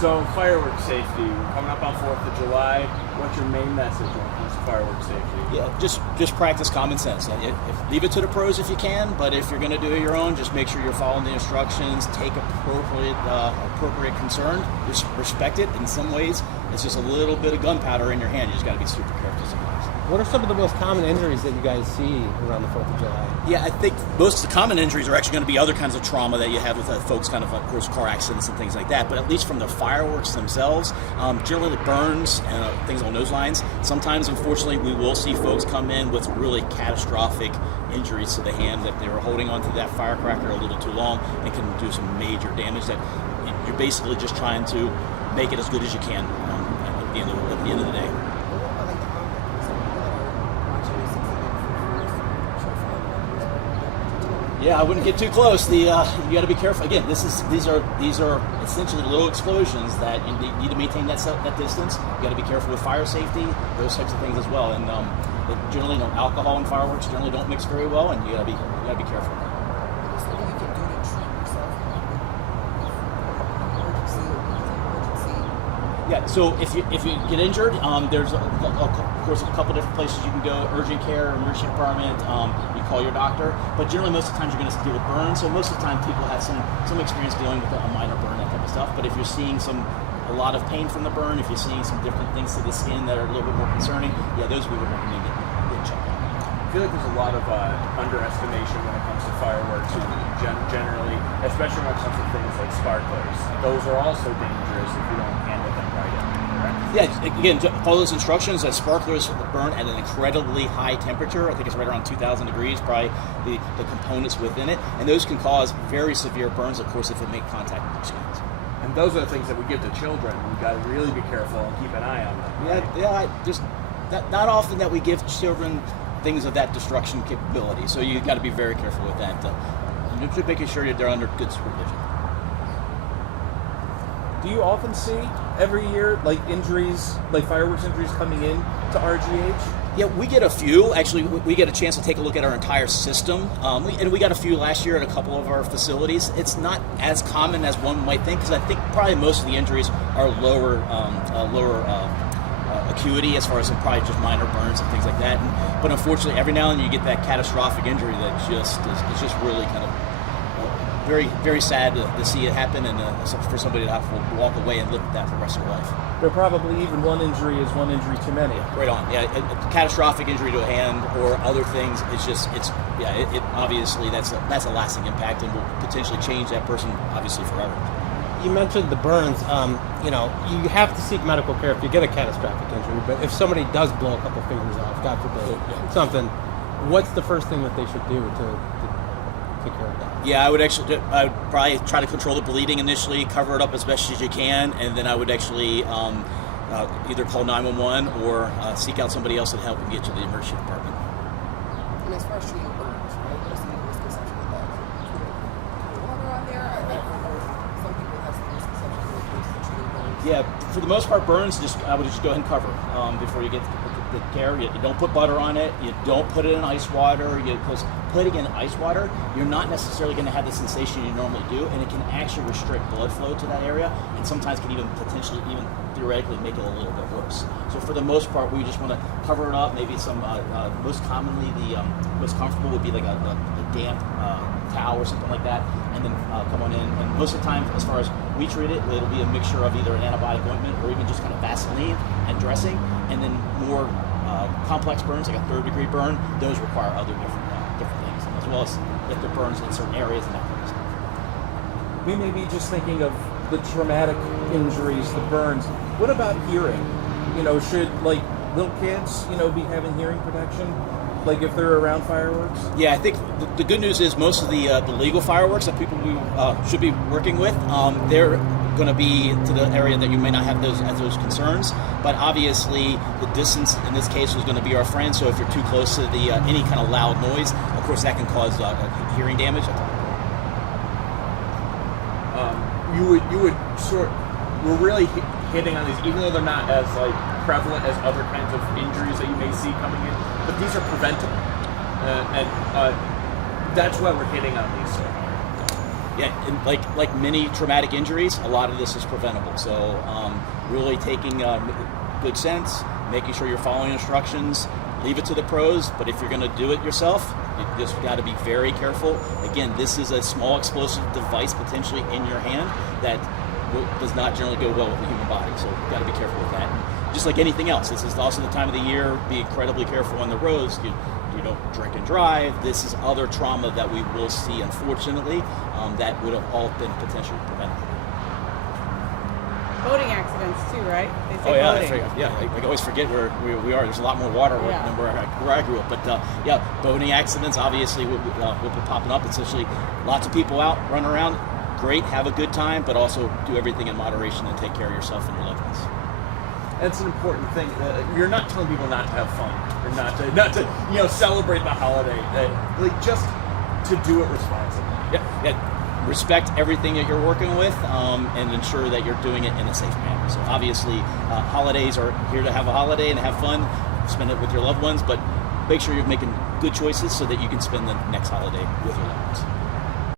So fireworks safety, we're coming up on 4th of July. What's your main message when it comes to fireworks safety? Yeah, just practice common sense. Leave it to the pros if you can, but if you're going to do it your own, just make sure you're following the instructions. Take appropriate concern. Just respect it. In some ways, it's just a little bit of gunpowder in your hand. You just got to be super careful sometimes. What are some of the most common injuries that you guys see around the 4th of July? Yeah, I think most of the common injuries are actually going to be other kinds of trauma that you have with folks, of course, car accidents and things like that. But at least from the fireworks themselves, generally the burns and things on those lines. Sometimes, unfortunately, we will see folks come in with really catastrophic injuries to the hand that they were holding onto that firecracker a little too long and can do some major damage that you're basically just trying to make it as good as you can at the end of the day. Yeah, I wouldn't get too close. You got to be careful. Again, these are essentially little explosions that you need to maintain that distance. You got to be careful with fire safety, those types of things as well. And generally, alcohol and fireworks generally don't mix very well, and you got to be careful. Yeah, so if you get injured, there's of course a couple different places you can go: urgent care, emergency department. You call your doctor, but generally most of the time you're going to deal with burns. So most of the time people have some experience dealing with a minor burn, that type of stuff. But if you're seeing a lot of pain from the burn, if you're seeing some different things to the skin that are a little bit more concerning, yeah, those we would recommend get checked out. I feel like there's a lot of underestimation when it comes to fireworks, generally, especially when it comes to things like sparklers. Those are also dangerous if you don't handle them right. Yeah, again, follow those instructions. Sparklers burn at an incredibly high temperature. I think it's right around 2,000 degrees, probably the components within it. And those can cause very severe burns, of course, if it make contact with your skins. And those are the things that we give to children. We've got to really be careful and keep an eye on them. Right? Yeah, not often that we give children things of that destruction capability. So you got to be very careful with that. Just making sure that they're under good supervision. Do you often see every year injuries, fireworks injuries coming in to RGH? Yeah, we get a few. Actually, we get a chance to take a look at our entire system. We got a few last year at a couple of our facilities. It's not as common as one might think, because I think probably most of the injuries are lower acuity, as far as probably just minor burns and things like that. But unfortunately, every now and then you get that catastrophic injury that is just really kind of very, very sad to see it happen, and for somebody to have to walk away and live with that for the rest of their life. But probably even one injury is one injury too many. Right on. Yeah, a catastrophic injury to a hand or other things. It obviously that's a lasting impact and will potentially change that person obviously forever. You mentioned the burns. You have to seek medical care if you get a catastrophic injury. But if somebody does blow a couple fingers off, God forbid, something, what's the first thing that they should do to take care of that? Yeah, I would probably try to control the bleeding initially, cover it up as best as you can, and then I would actually either call 911 or seek out somebody else to help and get to the emergency department. And as far as treating burns, right? There's some misconception with that. Put water on there. I know some people have some misconceptions when it comes to treating burns. Yeah, for the most part, burns, I would just go ahead and cover before you get the care. You don't put butter on it. You don't put it in ice water. Because putting in ice water, you're not necessarily going to have the sensation you normally do, and it can actually restrict blood flow to that area, and sometimes can even potentially, even theoretically, make it a little bit worse. So for the most part, we just want to cover it up. Maybe some, most commonly, the most comfortable would be like a damp towel or something like that, and then come on in. And most of the time, as far as we treat it, it'll be a mixture of either an antibiotic ointment or even just kind of Vaseline and dressing. And then more complex burns, like a third-degree burn, those require other different things, as well as if the burns in certain areas and that kind of stuff. We may be just thinking of the traumatic injuries, the burns. What about hearing? Should little kids, be having hearing protection? If they're around fireworks? Yeah, I think the good news is most of the legal fireworks that people should be working with, they're going to be to the area that you may not have those concerns. But obviously, the distance in this case was going to be our friend. So if you're too close to the any kind of loud noise, of course that can cause hearing damage. We're really hitting on these, even though they're not as prevalent as other kinds of injuries that you may see coming in, but these are preventable, and that's why we're hitting on these so hard. Yeah, and like many traumatic injuries, a lot of this is preventable. So really taking good sense, making sure you're following instructions, leave it to the pros. But if you're going to do it yourself, you just got to be very careful. Again, this is a small explosive device potentially in your hand that does not generally go well with the human body. So you've got to be careful with that. And just like anything else, this is also the time of the year. Be incredibly careful on the roads. You don't drink and drive. This is other trauma that we will see, unfortunately, that would have all been potentially preventable. Boating accidents too, right? They say Oh yeah, boating. I always forget where we are. There's a lot more water Yeah. than where I grew up. But yeah, boating accidents obviously will be popping up. Essentially, lots of people out running around. Great, have a good time, but also do everything in moderation and take care of yourself and your loved ones. That's an important thing. You're not telling people not to have fun or not to celebrate the holiday. Like just to do it responsibly. Yeah. Respect everything that you're working with, and ensure that you're doing it in a safe manner. So obviously, holidays are here to have a holiday and have fun, spend it with your loved ones, but make sure you're making good choices so that you can spend the next holiday with your loved ones.